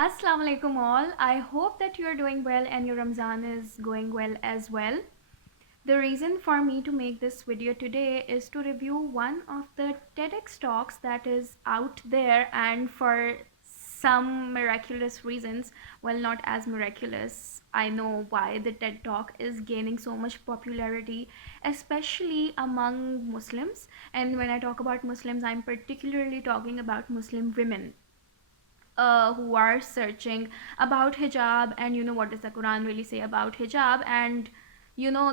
Assalamu alaikum all. I hope that you are doing well and your Ramzan is going well as well. The reason for me to make this video today is to review one of the TEDx talks that is out there, and for some miraculous reasons, well, not as miraculous, I know why the TED talk is gaining so much popularity, especially among Muslims. And when I talk about Muslims, I'm particularly talking about Muslim women who are searching about hijab and what does the Quran really say about hijab. And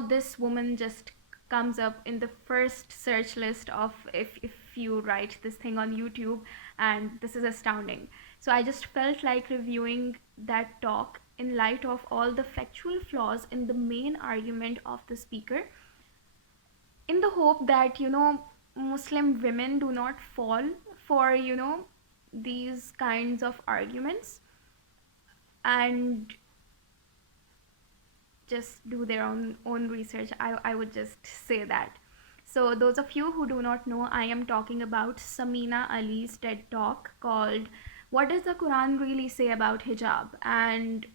this woman just comes up in the first search list of if you write this thing on YouTube, and this is astounding. So I just felt like reviewing that talk in light of all the factual flaws in the main argument of the speaker, in the hope that Muslim women do not fall for these kinds of arguments and just do their own research. I would just say that. So those of you who do not know, I am talking about Samina Ali's TED talk called "What Does the Quran Really Say About Hijab?" and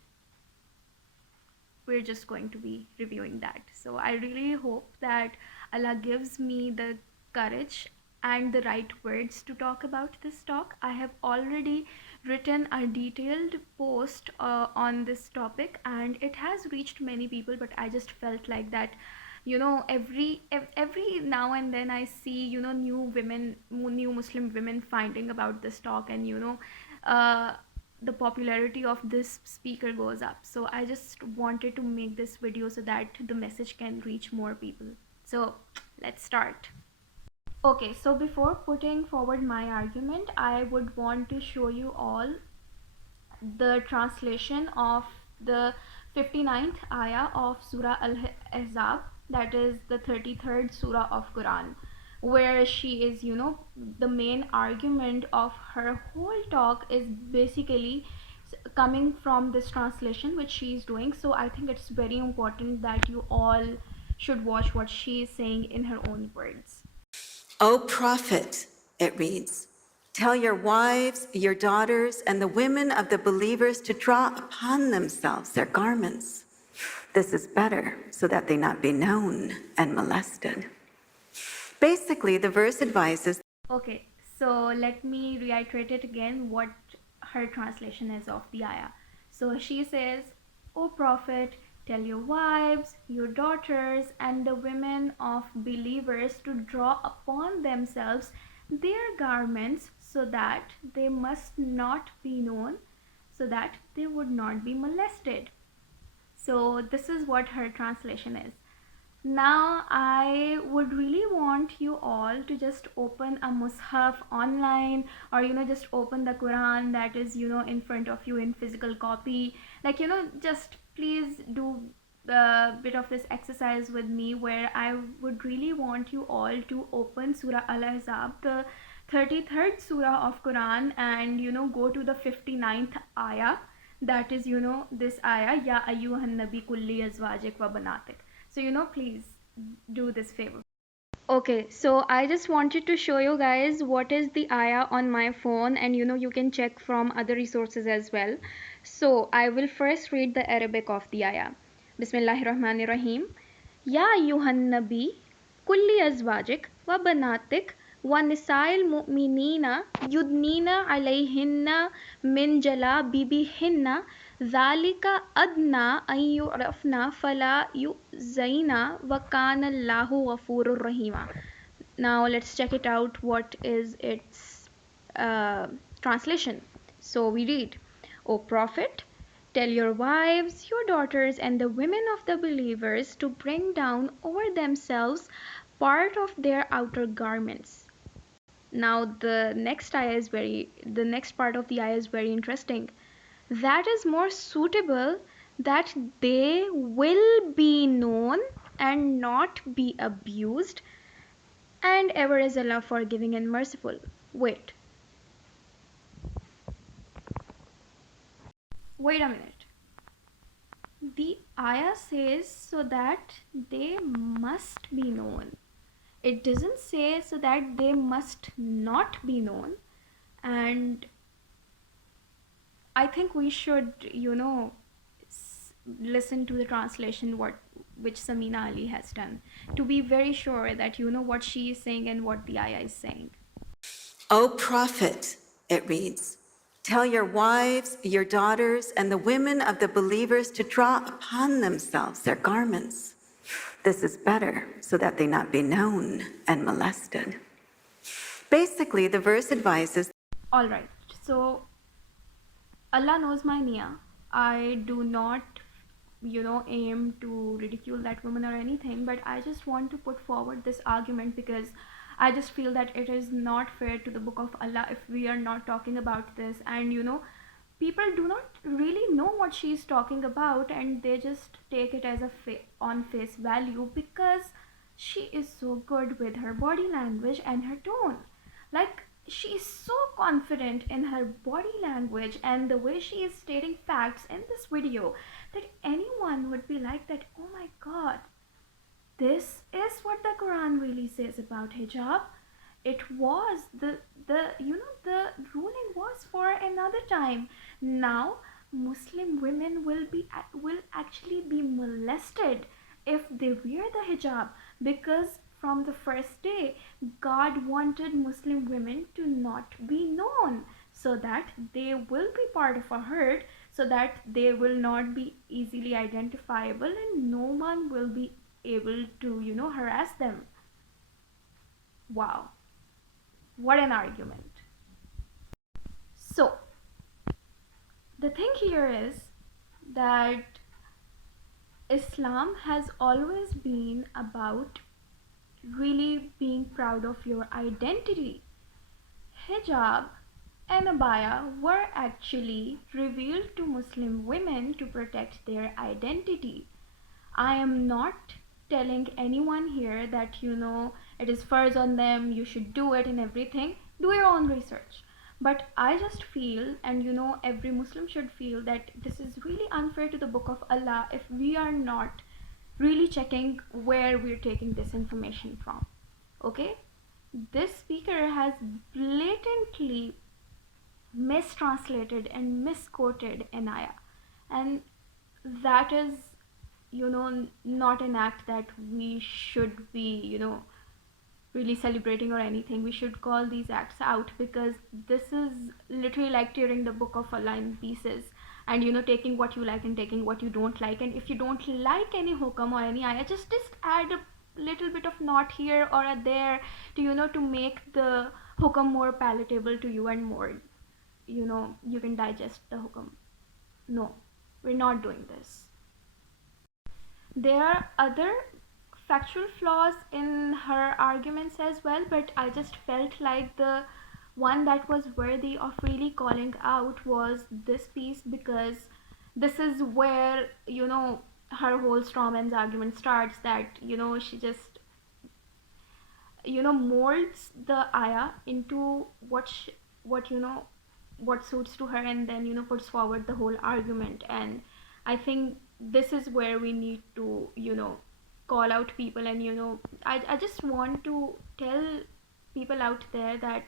we're just going to be reviewing that. So I really hope that Allah gives me the courage and the right words to talk about this talk. I have already written a detailed post on this topic, and it has reached many people, but I just felt like that every now and then I see new Muslim women finding about this talk, and uh, the popularity of this speaker goes up. So I just wanted to make this video so that the message can reach more people. So let's start. Okay, so before putting forward my argument, I would want to show you all the translation of the 59th ayah of Surah Al-Ahzab, that is the 33rd Surah of Quran, where she is, the main argument of her whole talk is basically coming from this translation which she is doing. So I think it's very important that you all should watch what she is saying in her own words. O prophet, it reads, tell your wives, your daughters, and the women of the believers to draw upon themselves their garments. This is better, so that they not be known and molested. Basically, the verse advises. Okay, so let me reiterate it again what her translation is of the ayah. So she says, O prophet, tell your wives, your daughters, and the women of believers to draw upon themselves their garments so that they must not be known, so that they would not be molested. So this is what her translation is. Now I would really want you all to just open a mushaf online, or just open the Quran that is in front of you in physical copy. Like just please do a bit of this exercise with me, where I would really want you all to open Surah Al-Ahzab, the 33rd Surah of Quran, and go to the 59th ayah, that is this ayah, Ya ayyuhan nabi kulli azwajik wa banatik. So please do this favor. Okay, so I just wanted to show you guys what is the ayah on my phone, and you can check from other resources as well. So I will first read the Arabic of the ayah. Bismillahirrahmanirrahim. Ya ayyuhan nabi kulli azwajik wa banatik wa nisa'il mu'minina yudnina alayhinna min jalabibihinna zalika adna an yu'rafna fala yu'zaina wa kana Allahu ghafurur rahima. Now let's check it out. What is its translation? So we read, O Prophet, tell your wives, your daughters, and the women of the believers to bring down over themselves part of their outer garments. Now the next part of the ayah is very interesting. That is more suitable, that they will be known and not be abused, and ever is Allah forgiving and merciful. Wait a minute. The ayah says so that they must be known. It doesn't say so that they must not be known. And I think we should, listen to the translation which Samina Ali has done, to be very sure that you know what she is saying and what the ayah is saying. O prophet, it reads, tell your wives, your daughters, and the women of the believers to draw upon themselves their garments. This is better, so that they not be known and molested. Basically, the verse advises. All right. So Allah knows my niyyah. I do not, aim to ridicule that woman or anything, but I just want to put forward this argument because I just feel that it is not fair to the book of Allah if we are not talking about this. And people do not really know what she's talking about, and they just take it as a on face value because she is so good with her body language and her tone. Like, she is so confident in her body language and the way she is stating facts in this video that anyone would be like that, oh my god, this is what the Quran really says about hijab. It was the ruling was for another time. Now Muslim women will actually be molested if they wear the hijab, because from the first day God wanted Muslim women to not be known, so that they will be part of a herd, so that they will not be easily identifiable and no one will be able to harass them. Wow, what an argument. So the thing here is that Islam has always been about really being proud of your identity. Hijab and abaya were actually revealed to Muslim women to protect their identity. I am not telling anyone here that it is first on them, you should do it and everything. Do your own research. But I just feel, and every Muslim should feel, that this is really unfair to the book of Allah if we are not really checking where we're taking this information from. Okay? This speaker has blatantly mistranslated and misquoted an ayah, and that is not an act that we should be really celebrating or anything. We should call these acts out, because this is literally like tearing the book of Allah in pieces, and taking what you like and taking what you don't like. And if you don't like any hukam or any ayah, just add a little bit of not here or a there to to make the hukam more palatable to you and more you can digest the hukam. No, we're not doing this. There are other factual flaws in her arguments as well, but I just felt like the one that was worthy of really calling out was this piece, because this is where her whole strawman's argument starts, that she just molds the ayah into what what suits to her, and then puts forward the whole argument. And I think this is where we need to call out people. And I just want to tell people out there that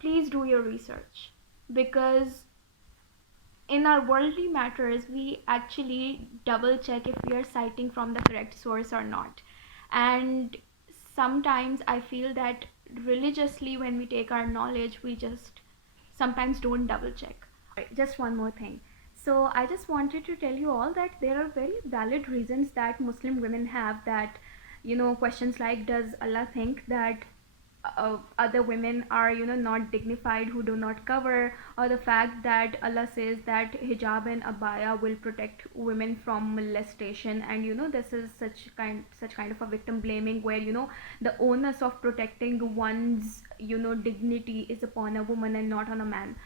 please do your research, because in our worldly matters we actually double check if we are citing from the correct source or not. And sometimes I feel that religiously, when we take our knowledge, we just sometimes don't double check. Just one more thing. So I just wanted to tell you all that there are very valid reasons that Muslim women have, that questions like, does Allah think that other women are not dignified who do not cover, or the fact that Allah says that hijab and abaya will protect women from molestation, and this is such kind of a victim blaming, where the onus of protecting one's dignity is upon a woman and not on a man.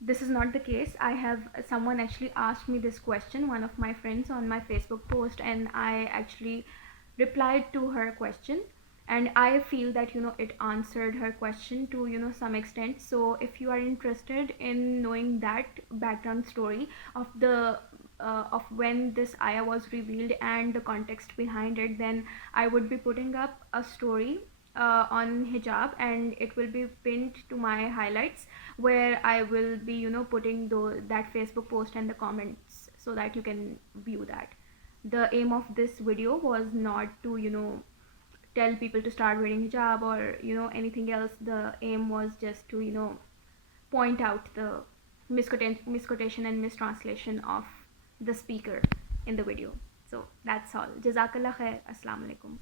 This is not the case. I have someone actually asked me this question, one of my friends, on my Facebook post, and I actually replied to her question, and I feel that it answered her question to some extent. So if you are interested in knowing that background story of the of when this ayah was revealed and the context behind it, then I would be putting up a story on hijab, and it will be pinned to my highlights where I will be, putting that Facebook post and the comments so that you can view that. The aim of this video was not to, tell people to start wearing hijab or, anything else. The aim was just to, point out the misquotation and mistranslation of the speaker in the video. So that's all. Jazakallah khair. Assalamu alaikum.